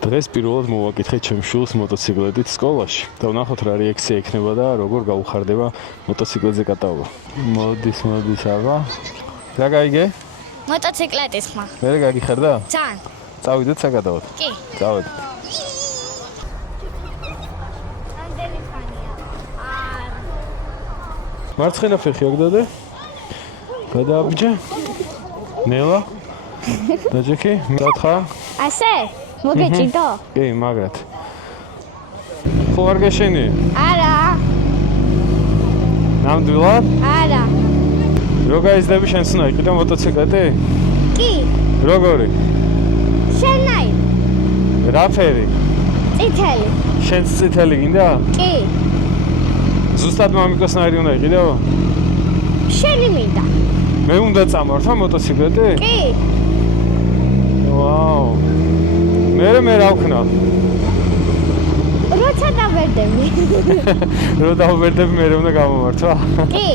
დღეს პირველად მოვაკითხეთ ჩემს შვილს მოტოციკლეტით სკოლაში და ვნახოთ რა რეაქცია იქნება და როგორ გაუხარდება მოტოციკლეტზე კატაობა. მოდის აბა. რა გაიგე? მოტოციკლეტის ხმა. მე გაგიხარდა? ძალიან. წავიდეთ საკატაოდ. კი. წავიდეთ. ამდენი ხანია. მარცხენა ფეხი აქ დადე. გადააბიჯე. ნელა. დაჯექი, მიდათხა. ასე? მოგეჭიდო? კი, მაგრად. ხო არ გეშენი? არა. ნამდვილად? არა. რო გაიზრდები შენც უნდა იყიდო მოტოციკლეტი? კი. როგორი? შენაი. რა ფერი? წითელი. შენც წითელი გინდა? კი. ზუსტად მამიკოსნაირი უნდა იყიდო? შენი მინდა. მე უნდა წამართვა მოტოციკლეტი? კი. ვაუ. მე რა ვქნა? როცა დავერდები. რო დავვერდები მე უნდა გამომართვა? კი.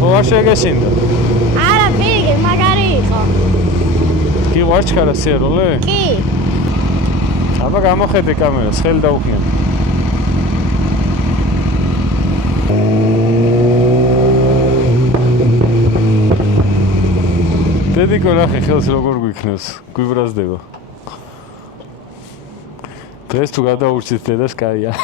ხო არ შეგეშინდა? არა, პირიქით, მაგარი იყო. კი ვარჩქარა სიეროლე? კი. აბა გამოხედე კამერას, ხელი დაუხმე. დედიკო ნახე ხელს როგორ გვიქნევს, გვიბრაზდება. დღეს თუ გადაურჩით დედას, კაია.